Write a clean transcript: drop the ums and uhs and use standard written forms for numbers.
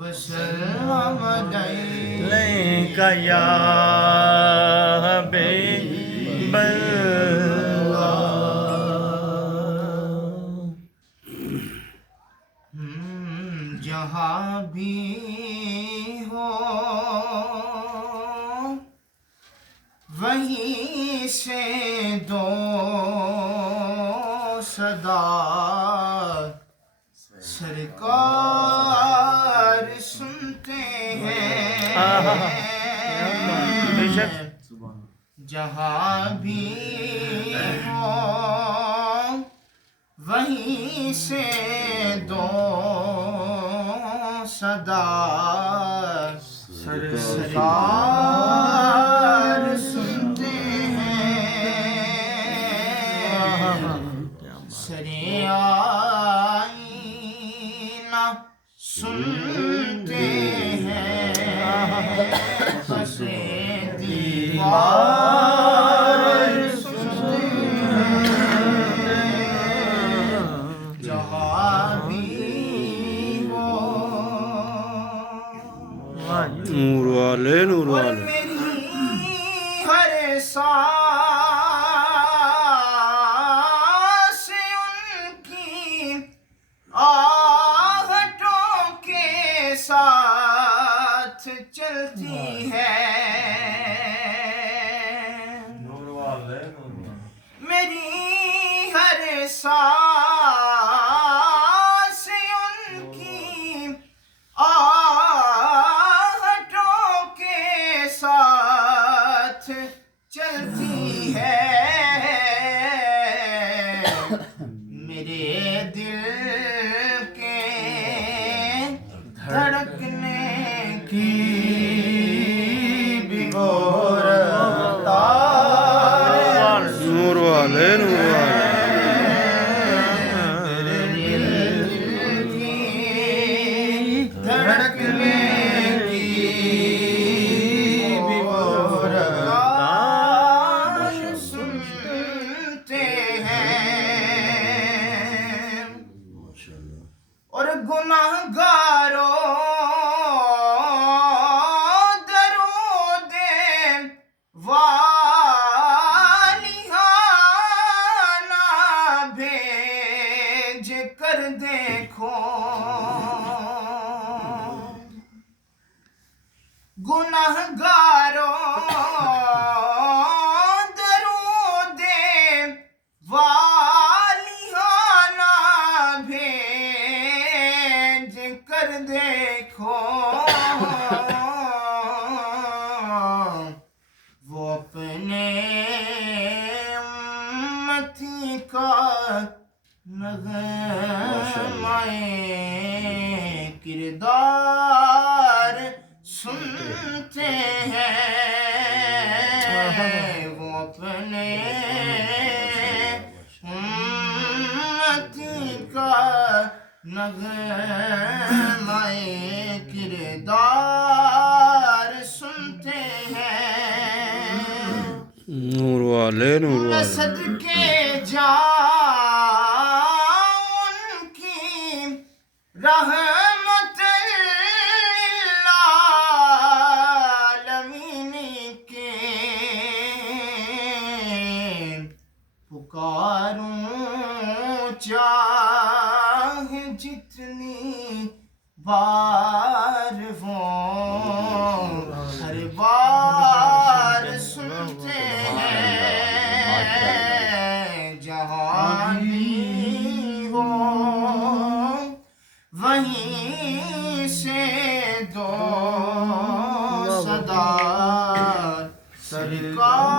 وسلم علیک یا حبیب اللہ. جہاں بھی ہو وہیں سے دو صدا سرکار سنتے ہیں. جہاں بھی ہو وہیں سے دو صدا سرکار سنتے ہیں. سرے آئینہ سنتے ہیں پسے دیوار سنتے ہیں. جہاں بھی ہو نور والے نور اور والے. میری ہر سانس ان کی آہٹوں کے ساتھ چلتی ہے. میری ہر سانس ان کی آہٹوں کے ساتھ چلتی ہے. میرے دل کے دھڑکنے کی بھی غور تار نور والے نور والے. دھڑکنے کی بھی غور تار سنتے ہیں. اور گناہگاروں درود والیانہ بھیج کر دیکھو. گناہگاروں درود والیانہ بھیج کر دیکھو. وہ اپنے امتی کا نغمہ کردار سنتے ہیں. وہ اپنے امتی کا نغمہ کردار سنتے ہیں. نور والے نور والے. صدقے جاؤں ان کی رحمت للعالمین کے. پکاروں چاہے جتنی بار وہ ہر بار سنتے ہیں. جہاں بھی ہو وہیں سے دو صدا سرکار